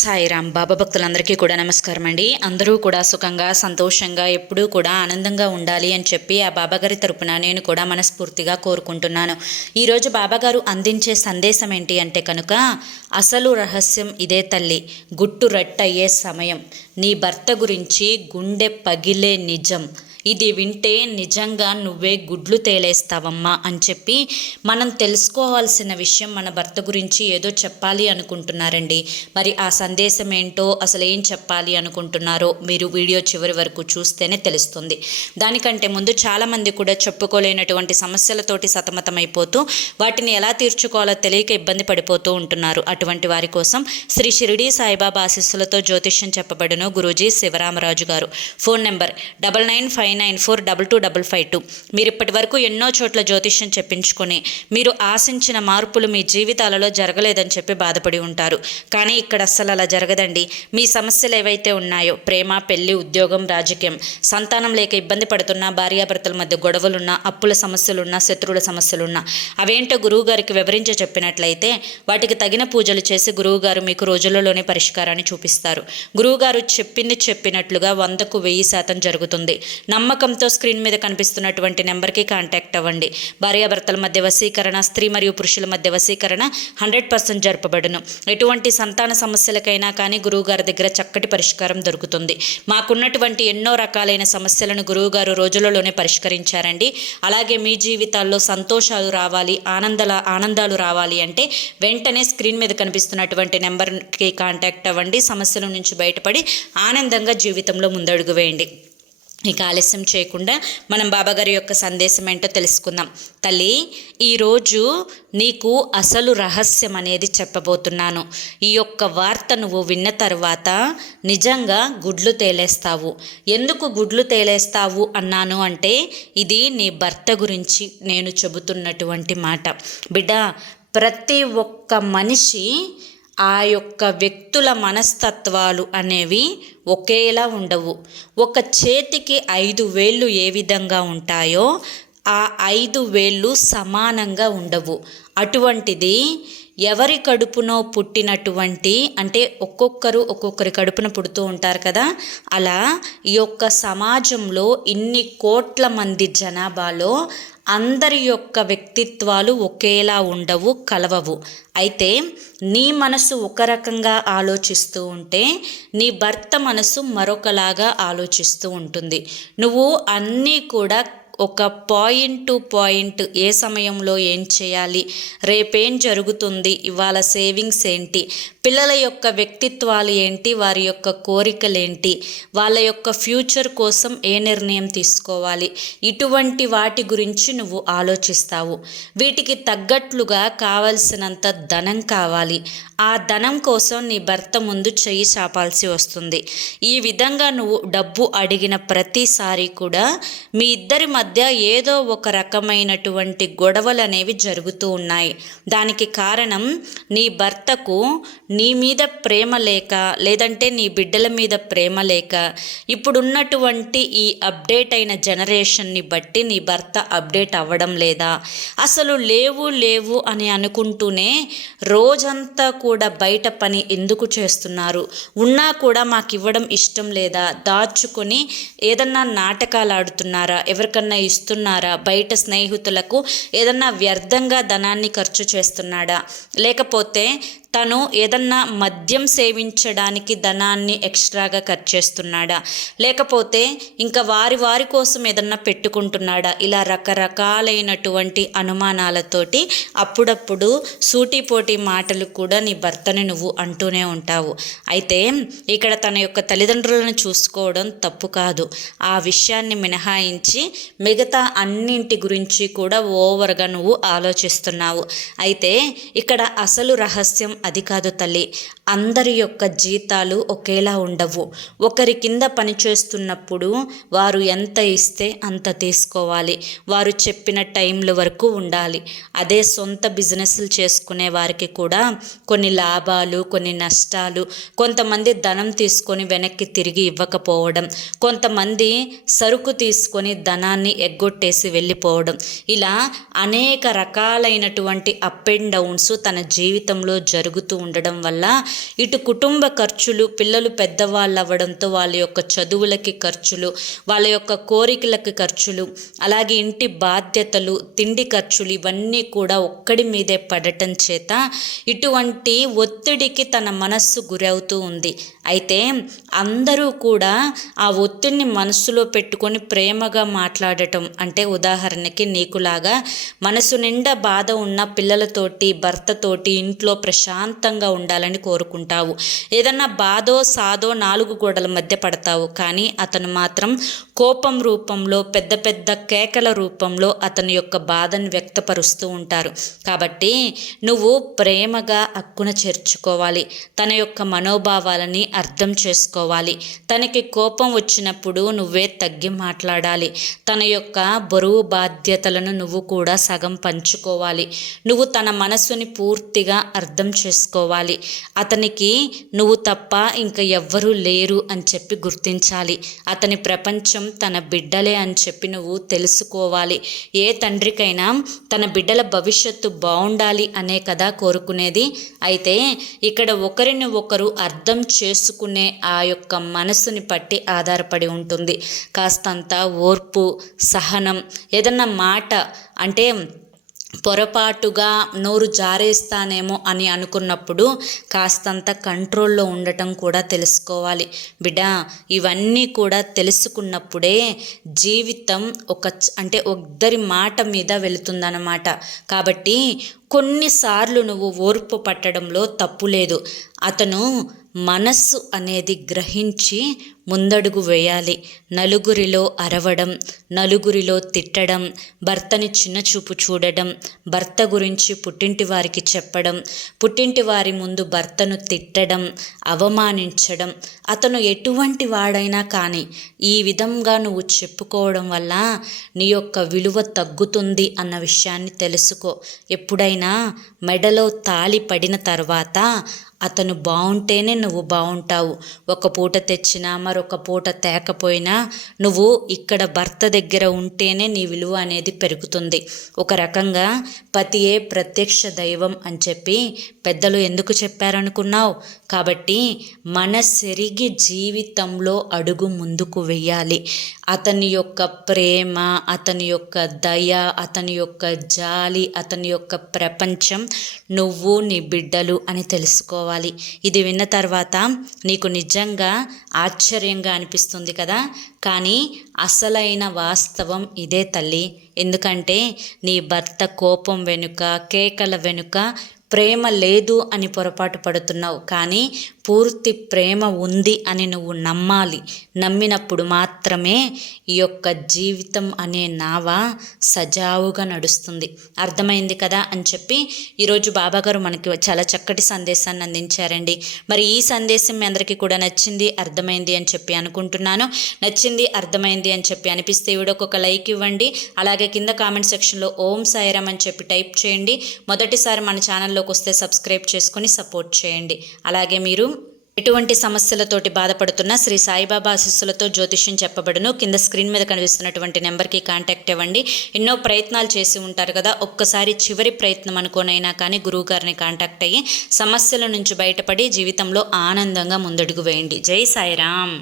సాయిరామ్. బాబా భక్తులందరికీ కూడా నమస్కారం అండి. అందరూ కూడా సుఖంగా సంతోషంగా ఎప్పుడూ కూడా ఆనందంగా ఉండాలి అని చెప్పి ఆ బాబాగారి తరపున నేను కూడా మనస్ఫూర్తిగా కోరుకుంటున్నాను. ఈరోజు బాబాగారు అందించే సందేశం ఏంటి అంటే కనుక, అసలు రహస్యం ఇదే తల్లి, గుట్టు రట్టయ్యే సమయం, నీ భర్త గురించి గుండె పగిలే నిజం, ఇది వింటే నిజంగా నువ్వే గుడ్లు తేలేస్తావమ్మా అని చెప్పి మనం తెలుసుకోవాల్సిన విషయం. మన భర్త గురించి ఏదో చెప్పాలి అనుకుంటున్నారండి. మరి ఆ సందేశం ఏంటో, అసలు ఏం చెప్పాలి అనుకుంటున్నారో మీరు వీడియో చివరి వరకు చూస్తేనే తెలుస్తుంది. దానికంటే ముందు చాలామంది కూడా చెప్పుకోలేనటువంటి సమస్యలతోటి సతమతమైపోతూ వాటిని ఎలా తీర్చుకోవాలో తెలియక ఇబ్బంది పడిపోతూ ఉంటున్నారు. అటువంటి వారి కోసం శ్రీ షిరిడి సాయిబాబా ఆశీస్సులతో జ్యోతిష్యం చెప్పబడును గురూజీ శివరామరాజు గారు. Phone number 9959942252. మీరు ఇప్పటి వరకు ఎన్నో చోట్ల జ్యోతిష్యం చెప్పించుకొని మీరు ఆశించిన మార్పులు మీ జీవితాలలో జరగలేదని చెప్పి బాధపడి ఉంటారు. కానీ ఇక్కడ అస్సలు అలా జరగదండి. మీ సమస్యలు ఏవైతే ఉన్నాయో, ప్రేమ, పెళ్లి, ఉద్యోగం, రాజకీయం, సంతానం లేక ఇబ్బంది పడుతున్నా, భార్యాభర్తల మధ్య గొడవలున్నా, అప్పుల సమస్యలున్నా, శత్రువుల సమస్యలున్నా, అవేంటో గురువు గారికి వివరించి చెప్పినట్లయితే వాటికి తగిన పూజలు చేసి గురువుగారు మీకు రోజులలోనే పరిష్కారాన్ని చూపిస్తారు. గురువుగారు చెప్పింది చెప్పినట్లుగా 100కు 1000% జరుగుతుంది. నమ్మకంతో స్క్రీన్ మీద కనిపిస్తున్నటువంటి నెంబర్కి కాంటాక్ట్ అవ్వండి. భార్యాభర్తల మధ్య వశీకరణ, స్త్రీ మరియు పురుషుల మధ్య వశీకరణ 100% జరపబడును. ఎటువంటి సంతాన సమస్యలకైనా కానీ గురువుగారి దగ్గర చక్కటి పరిష్కారం దొరుకుతుంది. మాకున్నటువంటి ఎన్నో రకాలైన సమస్యలను గురువుగారు రోజులలోనే పరిష్కరించారండి. అలాగే మీ జీవితాల్లో సంతోషాలు రావాలి, ఆనందాలు రావాలి అంటే వెంటనే స్క్రీన్ మీద కనిపిస్తున్నటువంటి నెంబర్కి కాంటాక్ట్ అవ్వండి. సమస్యల నుంచి బయటపడి ఆనందంగా జీవితంలో ముందడుగు వేయండి. ఇక ఆలస్యం చేయకుండా మనం బాబాగారి యొక్క సందేశం ఏంటో తెలుసుకుందాం. తల్లి, ఈరోజు నీకు అసలు రహస్యం అనేది చెప్పబోతున్నాను. ఈ యొక్క వార్త నువ్వు విన్న తర్వాత నిజంగా గుడ్లు తేలేస్తావు. ఎందుకు గుడ్లు తేలేస్తావు అన్నాను అంటే, ఇది నీ భర్త గురించి నేను చెబుతున్నటువంటి మాట. బిడ్డ, ప్రతి ఒక్క మనిషి ఆ యొక్క వ్యక్తుల మనస్తత్వాలు అనేవి ఒకేలా ఉండవు. ఒక చేతికి 5 వేళ్ళు ఏ విధంగా ఉంటాయో ఆ 5 వేళ్ళు సమానంగా ఉండవు. అటువంటిది ఎవరి కడుపునో పుట్టినటువంటి, అంటే ఒక్కొక్కరి కడుపున పుడుతూ ఉంటారు కదా, అలా ఈ యొక్క సమాజంలో ఇన్ని కోట్ల మంది జనాభాలో అందరి యొక్క వ్యక్తిత్వాలు ఒకేలా ఉండవు, కలవవు. అయితే నీ మనసు ఒక రకంగా ఆలోచిస్తూ ఉంటే నీ భర్త మనసు మరొకలాగా ఆలోచిస్తూ ఉంటుంది. నువ్వు అన్నీ కూడా ఒక పాయింట్ టు పాయింట్, ఏ సమయంలో ఏం చేయాలి, రేపేం జరుగుతుంది, ఇవాళ సేవింగ్స్ ఏంటి, పిల్లల యొక్క వ్యక్తిత్వాలు ఏంటి, వారి యొక్క కోరికలేంటి, వాళ్ళ యొక్క ఫ్యూచర్ కోసం ఏ నిర్ణయం తీసుకోవాలి, ఇటువంటి వాటి గురించి నువ్వు ఆలోచిస్తావు. వీటికి తగ్గట్లుగా కావలసినంత ధనం కావాలి. ఆ ధనం కోసం నీ భర్త ముందు చెయ్యి చాపాల్సి వస్తుంది. ఈ విధంగా నువ్వు డబ్బు అడిగిన ప్రతిసారి కూడా మీ ఇద్దరి మధ్య ఏదో ఒక రకమైనటువంటి గొడవలు అనేవి జరుగుతూ ఉన్నాయి. దానికి కారణం నీ భర్తకు నీ మీద ప్రేమ లేక, లేదంటే నీ బిడ్డల మీద ప్రేమ లేక, ఇప్పుడున్నటువంటి ఈ అప్డేట్ అయిన జనరేషన్ని బట్టి నీ భర్త అప్డేట్ అవ్వడం లేదా, అసలు లేవు అని అనుకుంటూనే రోజంతా కూడా బయట పని ఎందుకు చేస్తున్నారు, ఉన్నా కూడా మాకు ఇవ్వడం ఇష్టం లేదా, దాచుకొని ఏదన్నా నాటకాలు ఆడుతున్నారా, ఎవరికన్నా ఇస్తున్నారా, బయట స్నేహితులకు ఏదన్నా వ్యర్థంగా ధనాన్ని ఖర్చు చేస్తున్నాడా, లేకపోతే తను ఏదన్నా మద్యం సేవించడానికి ధనాన్ని ఎక్స్ట్రాగా ఖర్చు చేస్తున్నాడా, లేకపోతే ఇంకా వారి కోసం ఏదన్నా పెట్టుకుంటున్నాడా, ఇలా రకరకాలైనటువంటి అనుమానాలతోటి అప్పుడప్పుడు సూటిపోటి మాటలు కూడా నీ భర్తని నువ్వు అంటూనే ఉంటావు. అయితే ఇక్కడ తన యొక్క తల్లిదండ్రులను చూసుకోవడం తప్పు కాదు. ఆ విషయాన్ని మినహాయించి మిగతా అన్నింటి గురించి కూడా ఓవర్గా నువ్వు ఆలోచిస్తున్నావు. అయితే ఇక్కడ అసలు రహస్యం అది కాదు తల్లి. అందరి యొక్క జీతాలు ఒకేలా ఉండవు. ఒకరి కింద పనిచేస్తున్నప్పుడు వారు ఎంత ఇస్తే అంత తీసుకోవాలి. వారు చెప్పిన టైంల వరకు ఉండాలి. అదే సొంత బిజినెస్లు చేసుకునే వారికి కూడా కొన్ని లాభాలు, కొన్ని నష్టాలు, కొంతమంది ధనం తీసుకొని వెనక్కి తిరిగి ఇవ్వకపోవడం, కొంతమంది సరుకు తీసుకొని ధనాన్ని ఎగ్గొట్టేసి వెళ్ళిపోవడం, ఇలా అనేక రకాలైనటువంటి అప్ అండ్ డౌన్స్ తన జీవితంలో జరుగుతాయి. జరుగుతూ ఉండడం వల్ల ఇటు కుటుంబ ఖర్చులు, పిల్లలు పెద్దవాళ్ళు అవ్వడంతో వాళ్ళ యొక్క చదువులకి ఖర్చులు, వాళ్ళ యొక్క కోరికలకి ఖర్చులు, అలాగే ఇంటి బాధ్యతలు, తిండి ఖర్చులు ఇవన్నీ కూడా ఒక్కడి మీదే పడటం చేత ఇటువంటి ఒత్తిడికి తన మనస్సు గురవుతూ ఉంది. అయితే అందరూ కూడా ఆ ఒత్తిడిని మనస్సులో పెట్టుకొని ప్రేమగా మాట్లాడటం, అంటే ఉదాహరణకి నీకులాగా మనసు నిండా బాధ ఉన్న పిల్లలతోటి, భర్తతోటి ఇంట్లో ప్రశాంతంగా ఉండాలని కోరుకుంటావు. ఏదన్నా బాధో సాదో 4 గోడల మధ్య పడతావు. కానీ అతను మాత్రం కోపం రూపంలో, పెద్ద పెద్ద కేకల రూపంలో అతని యొక్క బాధను వ్యక్తపరుస్తూ ఉంటారు. కాబట్టి నువ్వు ప్రేమగా అక్కున చేర్చుకోవాలి. తన యొక్క మనోభావాలని అర్థం చేసుకోవాలి. తనకి కోపం వచ్చినప్పుడు నువ్వే తగ్గి మాట్లాడాలి. తన యొక్క బరువు బాధ్యతలను నువ్వు కూడా సగం పంచుకోవాలి. నువ్వు తన మనసుని పూర్తిగా అర్థం చేసుకోవాలి. అతనికి నువ్వు తప్ప ఇంకా ఎవ్వరూ లేరు అని చెప్పి గుర్తించాలి. అతని ప్రపంచం తన బిడ్డలే అని చెప్పి నువ్వు తెలుసుకోవాలి. ఏ తండ్రికైనా తన బిడ్డల భవిష్యత్తు బాగుండాలి అనే కదా కోరుకునేది. అయితే ఇక్కడ ఒకరిని ఒకరు అర్థం చేసుకునే ఆ యొక్క మనసుని పట్టి ఆధారపడి ఉంటుంది. కాస్తంత ఓర్పు, సహనం, ఏదన్నా మాట అంటే పొరపాటుగా నోరు జారేస్తానేమో అని అనుకున్నప్పుడు కాస్తంత కంట్రోల్లో ఉండటం కూడా తెలుసుకోవాలి. బిడ్డ, ఇవన్నీ కూడా తెలుసుకున్నప్పుడే జీవితం అంటే ఇద్దరి మాట మీద వెళుతుందన్నమాట. కాబట్టి కొన్నిసార్లు నువ్వు ఓర్పు పట్టడంలో తప్పు లేదు. అతను మనస్సు అనేది గ్రహించి ముందడుగు వేయాలి. నలుగురిలో అరవడం, నలుగురిలో తిట్టడం, భర్తని చిన్నచూపు చూడడం, భర్త గురించి పుట్టింటి వారికి చెప్పడం, పుట్టింటి వారి ముందు భర్తను తిట్టడం, అవమానించడం, అతను ఎటువంటి వాడైనా కానీ ఈ విధంగా నువ్వు చెప్పుకోవడం వల్ల నీ యొక్క విలువ తగ్గుతుంది అన్న విషయాన్ని తెలుసుకో. ఎప్పుడైనా మెడలో తాళి పడిన తర్వాత అతను బాగుంటేనే నువ్వు బాగుంటావు. ఒక పూట తెచ్చినా మరొక పూట తేకపోయినా నువ్వు ఇక్కడ భర్త దగ్గర ఉంటేనే నీ విలువ అనేది పెరుగుతుంది. ఒక రకంగా పతియే ప్రత్యక్ష దైవం అని చెప్పి పెద్దలు ఎందుకు చెప్పారనుకున్నావు? కాబట్టి మనసెరిగి జీవితంలో అడుగు ముందుకు వెయ్యాలి. అతని యొక్క ప్రేమ, అతని యొక్క దయ, అతని యొక్క జాలి, అతని యొక్క ప్రపంచం నువ్వు, నీ బిడ్డలు అని తెలుసుకోవాలి. ఇది విన్న తర్వాత నీకు నిజంగా ఆశ్చర్యంగా అనిపిస్తుంది కదా. కానీ అసలైన వాస్తవం ఇదే తల్లి. ఎందుకంటే నీ భర్త కోపం వెనుక, కేకల వెనుక ప్రేమ లేదు అని పొరపాటు పడుతున్నావు. కానీ పూర్తి ప్రేమ ఉంది అని నువ్వు నమ్మాలి. నమ్మినప్పుడు మాత్రమే ఈ యొక్క జీవితం అనే నావ సజావుగా నడుస్తుంది. అర్థమైంది కదా అని చెప్పి ఈరోజు బాబాగారు మనకి చాలా చక్కటి సందేశాన్ని అందించారండి. మరి ఈ సందేశం మీ అందరికీ కూడా నచ్చింది, అర్థమైంది అని చెప్పి అనుకుంటున్నాను. నచ్చింది, అర్థమైంది అని చెప్పి అనిపిస్తే వీడియోకి ఒక లైక్ ఇవ్వండి. అలాగే కింద కామెంట్ సెక్షన్లో ఓం సాయిరామ్ అని చెప్పి టైప్ చేయండి. మొదటిసారి మన ఛానల్లోకి వస్తే సబ్స్క్రైబ్ చేసుకొని సపోర్ట్ చేయండి. అలాగే మీరు ఎటువంటి సమస్యలతోటి బాధపడుతున్న శ్రీ సాయిబాబా ఆశీస్సులతో జ్యోతిష్యం చెప్పబడును. కింద స్క్రీన్ మీద కనిపిస్తున్నటువంటి నెంబర్కి కాంటాక్ట్ అవ్వండి. ఎన్నో ప్రయత్నాలు చేసి ఉంటారు కదా, ఒక్కసారి చివరి ప్రయత్నం అనుకోనైనా కానీ గురువు గారిని కాంటాక్ట్ అయ్యి సమస్యల నుంచి బయటపడి జీవితంలో ఆనందంగా ముందడుగు వేయండి. జై సాయిరామ్.